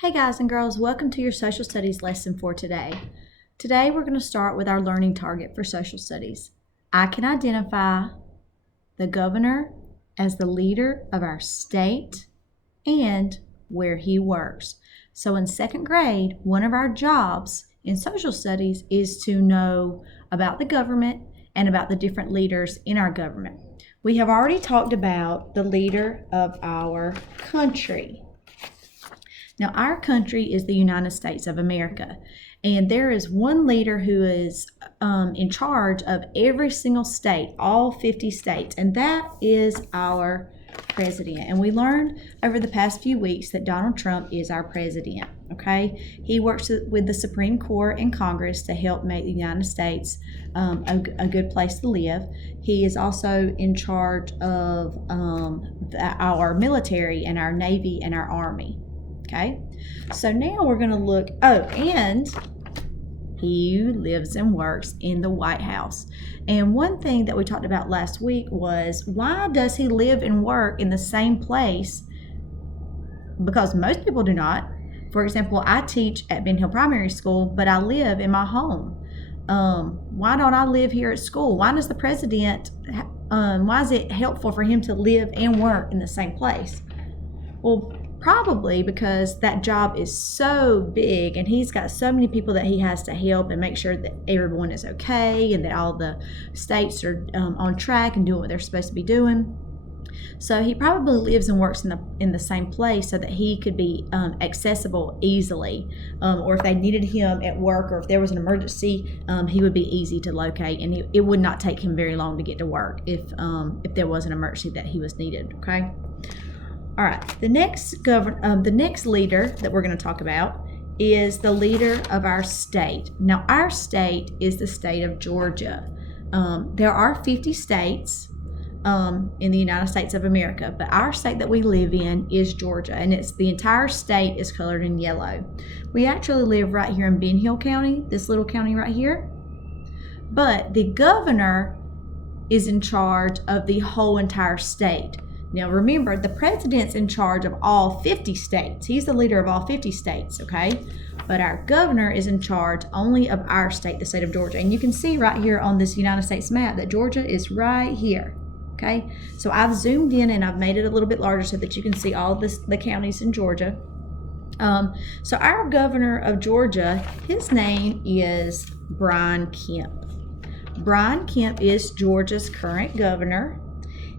Hey guys and girls, welcome to your social studies lesson for today. Today we're going to start with our learning target for social studies. I can identify the governor as the leader of our state and where he works. So in second grade, one of our jobs in social studies is to know about the government and about the different leaders in our government. We have already talked about the leader of our country. Now, our country is the United States of America, and there is one leader who is in charge of every single state, all 50 states, and that is our president. And we learned over the past few weeks that Donald Trump is our president, okay? He works with the Supreme Court and Congress to help make the United States a good place to live. He is also in charge of our military and our Navy and our Army. Okay, so now we're going to look, and he lives and works in the White House. And one thing that we talked about last week was, why does he live and work in the same place? Because most people do not. For example, I teach at Ben Hill Primary School, but I live in my home. Why don't I live here at school? Why does the president, why is it helpful for him to live and work in the same place? Well, probably because that job is so big and he's got so many people that he has to help and make sure that everyone is okay and that all the states are on track and doing what they're supposed to be doing. So he probably lives and works in the same place so that he could be accessible easily, or if they needed him at work or if there was an emergency, he would be easy to locate, and it would not take him very long to get to work if there was an emergency that he was needed. Okay. All right, the next leader that we're going to talk about is the leader of our state. Now, our state is the state of Georgia. There are 50 states in the United States of America, but our state that we live in is Georgia, and the entire state is colored in yellow. We actually live right here in Ben Hill County, this little county right here, but the governor is in charge of the whole entire state. Now remember, the president's in charge of all 50 states. He's the leader of all 50 states, okay? But our governor is in charge only of our state, the state of Georgia. And you can see right here on this United States map that Georgia is right here, okay? So I've zoomed in and I've made it a little bit larger so that you can see all the counties in Georgia. So our governor of Georgia, his name is Brian Kemp. Brian Kemp is Georgia's current governor.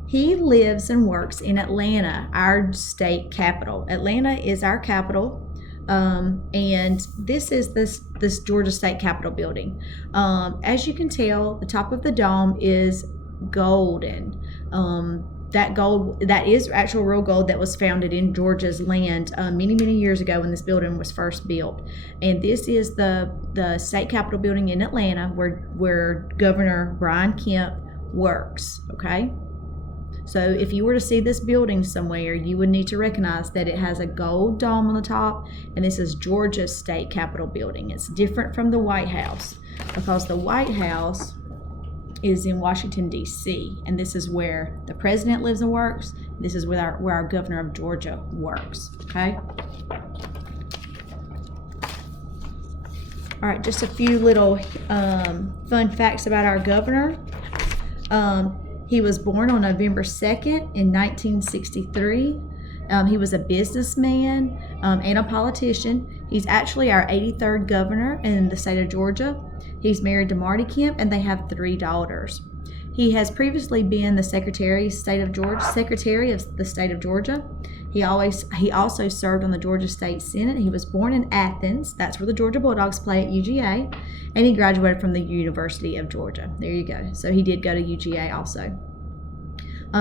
He lives and works in Atlanta, our state capital. Atlanta is our capital, and this is this Georgia State Capitol building. As you can tell, the top of the dome is golden. That is actual real gold that was founded in Georgia's land many years ago when this building was first built. And this is the state capitol building in Atlanta where Governor Brian Kemp works, okay? So if you were to see this building somewhere, you would need to recognize that it has a gold dome on the top, and this is Georgia's state capitol building. It's different from the White House because the White House is in Washington, D.C., and this is where the president lives and works. This is where our governor of Georgia works, okay? All right, just a few little fun facts about our governor. He was born on November 2nd in 1963. He was a businessman and a politician. He's actually our 83rd governor in the state of Georgia. He's married to Marty Kemp, and they have 3 daughters. He has previously been the Secretary of the State of Georgia. He also served on the Georgia State Senate. He was born in Athens. That's where the Georgia Bulldogs play at UGA. And he graduated from the University of Georgia. There you go. So he did go to UGA also.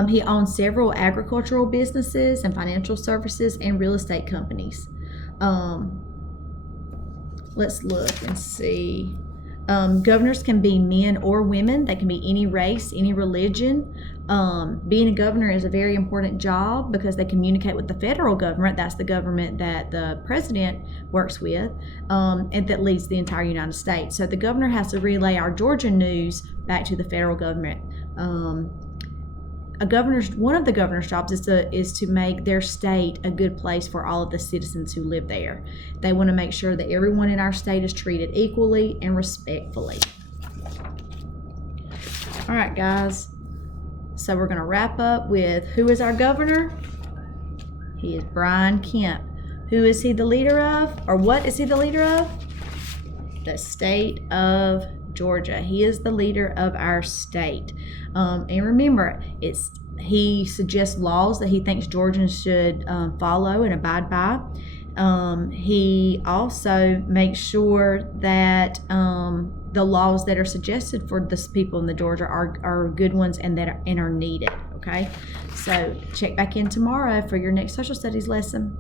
He owns several agricultural businesses and financial services and real estate companies. Let's look and see. Governors can be men or women. They can be any race, any religion. Being a governor is a very important job because they communicate with the federal government. That's the government that the president works with, and that leads the entire United States. So the governor has to relay our Georgia news back to the federal government. one of the governor's jobs is to make their state a good place for all of the citizens who live there. They want to make sure that everyone in our state is treated equally and respectfully. All right, guys. So we're going to wrap up with, who is our governor? He is Brian Kemp. Who is he the leader of? Or what is he the leader of? The state of Georgia. He is the leader of our state. And remember, he suggests laws that he thinks Georgians should follow and abide by. He also makes sure that the laws that are suggested for the people in the Georgia are good ones and are needed. Okay, so check back in tomorrow for your next social studies lesson.